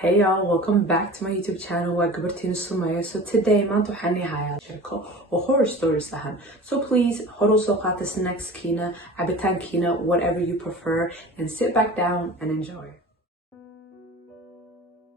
Hey y'all, welcome back to my YouTube channel. Waa gabartiin Sumaya. So today maanta waxaan hayaa sheeko oo horror stories ahan. So please hor u soo qaata snackskiina, cabitaankiina, whatever you prefer, and sit back down and enjoy.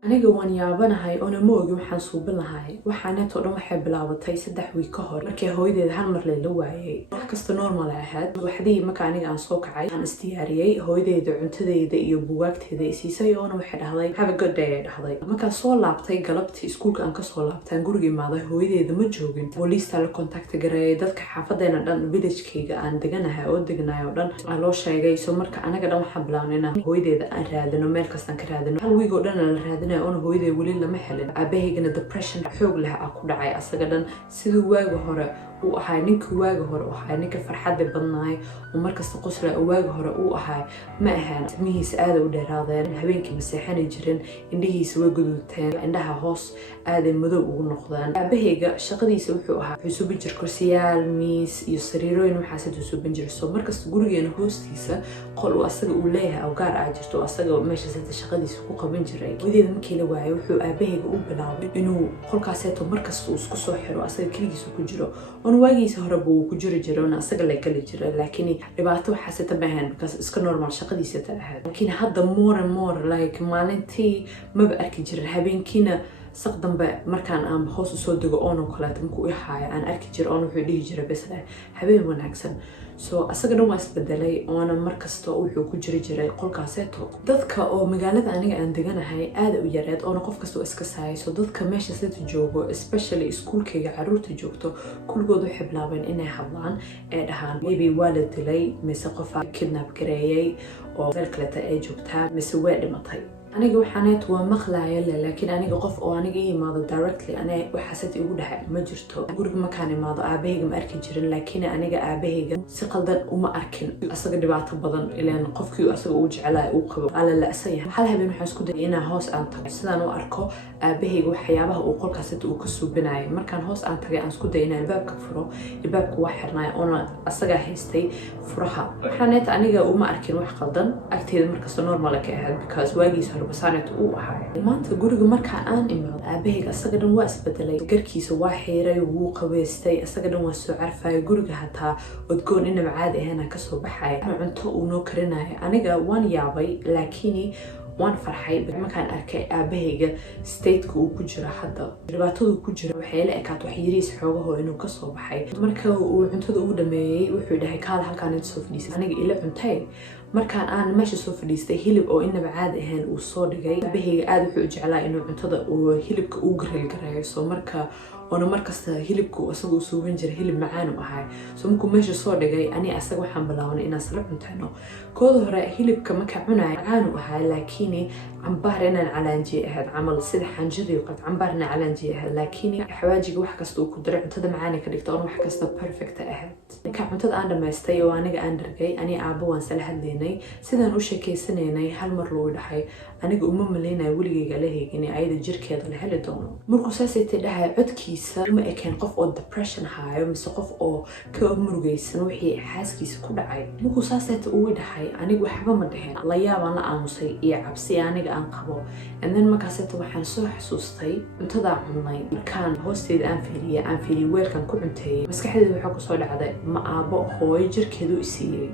aniga waan yaabanahay oo ma ogi waxaan suubin lahay waxaana to dhan waxay bilaabatay 3 week ka hor markii hooyadeed hal mar la waayay wax kasta normal ahayd waxdii marka aniga aan soo kacay aan istiyaariyay hooyadeed cuntadeeda iyo buugaagteeda isiisay oo waxay dhahday have a good day dhahday marka soo laabtay galabtii iskuulka aan ka soo laabtay guriga imaaday hooyadeeda ma joogin booliista la contact gareeyay dadka xaafadeena dhan village-kayga aan deganahay oo deganayo dhan aan loo sheegay soo marka anaga dhan waxaan bilaabnay inaan hooyadeeda aan raadino meel kasta ka raadino hal week oo dhan la raadino أنا هويدي ولي لما حلن أباهي جنا depression حوق لها أكو دعاء أصلاً سيدو واجه هراء وحينك واجه هراء وحينك فرحات بالناي ومركز تقصر واجه هراء وحي ما هان ميه سعادة ودراذة هبينك مسيحان يجرين إنه يسوي جدودتين عندها هوس هذا المذوق ونقدان أباهي جا شقدي يسويها حسوب بنجر كرسيال ميس يسريرين وحاسد حسوب بنجر صوب مركز تقولي أنا هوستيسة قالوا أصلاً أوليها أو قار عجزتوا أصلاً ماشي ست شقدي سوق بنجري وذي ممكن لواعي وحو أباهي جو بلاوي إنه كل كاسيته مركز وسكو سحر وأصلا كليس وكجرو أنا واجي هربوا كجري جرون أصلا لا كل جرا لكني ربعته حسيت بهن بس إسك نورمال شقدي ستلها لكن هذا more like مالنتي ما بأركي جرا هبين كنا سقدم بمركان أم خاص صدق أنا وكلات مكوي حياة أنا أركي جرا أنا وحدي جرا بس لا حبيبي ونعكسن so أصلاً ما أسبدلي وأنا مركز تأويل كجري جري قل كاسيته ضدك أو مقالة أنا عندنا هاي عادة ويرد أنا قف كستو إسكساي so ضدك ماشي ست جوجو especially school كي عروت جوجتو كل جودو حب لابن إنه حضان إدهان maybe والد لي مسقفة كدنا بكريي أو ذلك أي جوجتها مسوي لمطي أنا وحنات ومخلع يلا لكن أنا قف أو أنا جاي ماضي directly أنا وحسيت يقولها ما جرته أقول مكاني ماضي أبيه مركن جرين لكن أنا جا أبيه سقلدن وما أركن أصلا دبعت بدن إلى أن قفك أصلا وجه على وقبه على الأسية حالها بين حسكود إنا هوس أنت سلان وأركو أبيه وحيابه وقول كاسيت وكسو بناي مركان هوس أنت جا أنسكود إنا الباب كفره الباب كواحرنا أنا أصلا هستي فرحة حنات أنا جا وما أركن وحقلدن أكتير مركز نورمال كهاد because واجي بس أنا تقوها ما أنت جورج مركع آن إما أبيه أستقدم وأسبدلي جركيس واحيرة وقويستي أستقدم وسعرفة جورج حتى وتكون إنه بعاد هنا كسر بحي عنتو ونوكرنا أنا جا وان يابي لكني وان فرحي بمكان أركي أبيه ستيت وكجرا حدا رباطه كجرا وحيلا أكاد وحيريس حوجه إنه كسر بحي مركا وعنتو ودمي وحده هيكال هالكانت سوفنيس أنا جا إلى عنتي markaan aan meesha soo fadhiistay hilib oo inaba caadi ahayn uu soo dhigay aabahayga aad wuxuu jeclaa inuu cuntada uu hilibka uu gareeyo soo marka ona markasta hilibku asagu suuban jiray hilib macaan u ahay soo markuu meesha soo dhigay ani asaga waxaan bilaabnay inaan sala cuntayno kooda hore hilibka marka cunay macaan u ahay laakiin cambaar inaan calaanjiye ahayd camal sida xanjidii qad cambaarna calaanjiye ahayd laakiin xawaajiga wax kasta uu ku daray cuntada macaan ka dhigto wax kasta perfect ahayd ka cuntada aan dhameystay oo aniga aan dhargay ani aabo waan sala hadleynay sidaan u sheekaysanay hal mar loo dhaxay aniga uma maleynay waligeyga la heegin ayada jirkeeda la heli doono markuu saasaytay dhahay codkiisa ma ekeen qof oo depression haayo mise qof oo ka murugaysan wixii xaaskiisa ku dhacay markuu saasaytay uu dhahay aniga waxba ma dhahin la yaabaan la aamusay iyo cabsi aniga aan qabo and then markaasaytay waxaan soo xasuustay cuntada cunay markaan hoosteeda aan fiiriyay weelkan ku cunteeyay maskaxdeeda waxa ku soo dhacday ma aabo hooyo jirkeedu isiiyay